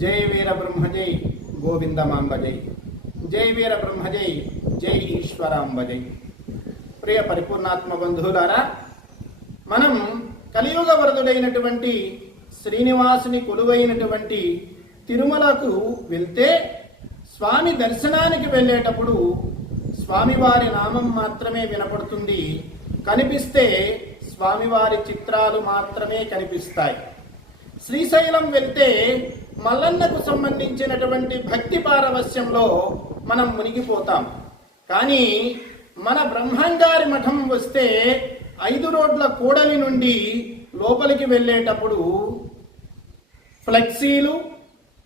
జై వీర బ్రహ్మ జై గోవిందమాంబ జై జై వీర బ్రహ్మ జై జై ఈశ్వరాంబ జై ప్రియ పరిపూర్ణాత్మ బంధువులారా మనం కలియుగ వరదుడైనటువంటి శ్రీనివాసుని కొలువైనటువంటి తిరుమలకు వెళ్తే స్వామి దర్శనానికి వెళ్ళేటప్పుడు స్వామివారి నామం మాత్రమే వినపడుతుంది. కనిపిస్తే స్వామివారి చిత్రాలు మాత్రమే కనిపిస్తాయి. శ్రీశైలం వెళ్తే మల్లన్నకు సంబంధించినటువంటి భక్తి పారవస్యంలో మనం మునిగిపోతాం. కానీ మన బ్రహ్మంగారి మఠం వస్తే ఐదు రోడ్ల కూడలి నుండి లోపలికి వెళ్ళేటప్పుడు ఫ్లెక్సీలు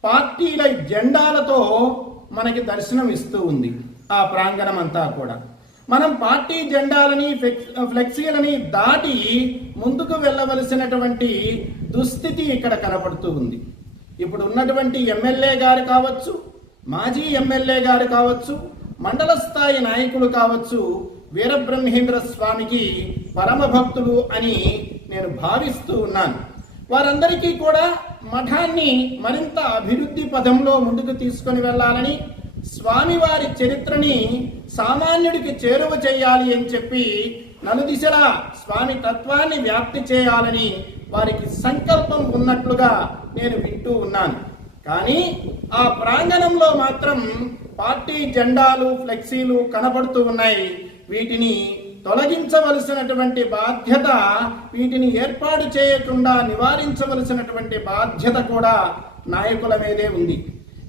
పార్టీల జెండాలతో మనకి దర్శనం ఇస్తూ ఉంది ఆ ప్రాంగణం అంతా కూడా. మనం పార్టీ జెండాలని ఫ్లెక్సీలని దాటి ముందుకు వెళ్ళవలసినటువంటి దుస్థితి ఇక్కడ కనపడుతూ ఉంది. ఇప్పుడు ఉన్నటువంటి ఎమ్మెల్యే గారు కావచ్చు మాజీ ఎమ్మెల్యే గారు కావచ్చు మండల స్థాయి నాయకులు కావచ్చు వీరబ్రహ్మేంద్ర స్వామికి పరమభక్తులు అని నేను భావిస్తూ ఉన్నాను. వారందరికీ కూడా మఠాన్ని మరింత అభివృద్ధి పదంలో ముందుకు తీసుకొని వెళ్ళాలని స్వామివారి చరిత్రని సామాన్యుడికి చేరువ చేయాలి అని చెప్పి నలుదిశలా స్వామి తత్వాన్ని వ్యాప్తి చేయాలని వారికి సంకల్పం ఉన్నట్లుగా నేను వింటూ ఉన్నాను. కానీ ఆ ప్రాంగణంలో మాత్రం పార్టీ జెండాలు ఫ్లెక్సీలు కనబడుతూ ఉన్నాయి. వీటిని తొలగించవలసినటువంటి బాధ్యత వీటిని ఏర్పాటు చేయకుండా నివారించవలసినటువంటి బాధ్యత కూడా నాయకుల మీదే ఉంది.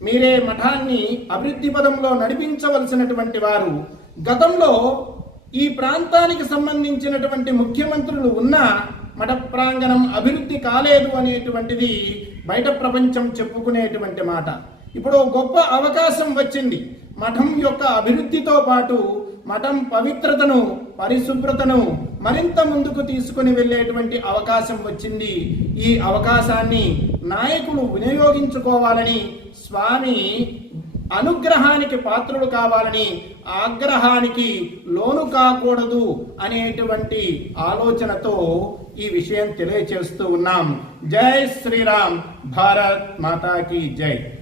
మీరే మఠాన్ని అభివృద్ధి పదంలో నడిపించవలసినటువంటి వారు గతంలో ఈ ప్రాంతానికి సంబంధించినటువంటి ముఖ్యమంత్రులు ఉన్న మఠ ప్రాంగణం అభివృద్ధి కాలేదు అనేటువంటిది బయట ప్రపంచం చెప్పుకునేటువంటి మాట. ఇప్పుడు గొప్ప అవకాశం వచ్చింది. మఠం యొక్క అభివృద్ధితో పాటు మఠం పవిత్రతను పరిశుభ్రతను మరింత ముందుకు తీసుకుని వెళ్ళేటువంటి అవకాశం వచ్చింది. ఈ అవకాశాన్ని నాయకులు వినియోగించుకోవాలని స్వామి అనుగ్రహానికి పాత్రుడు కావాలని ఆగ్రహానికి లోను కాకూడదు అనేటువంటి ఆలోచనతో ఈ విషయం తెలియచేస్తూ ఉన్నాం. జై శ్రీరామ్. భారత్ మాతాకి జై.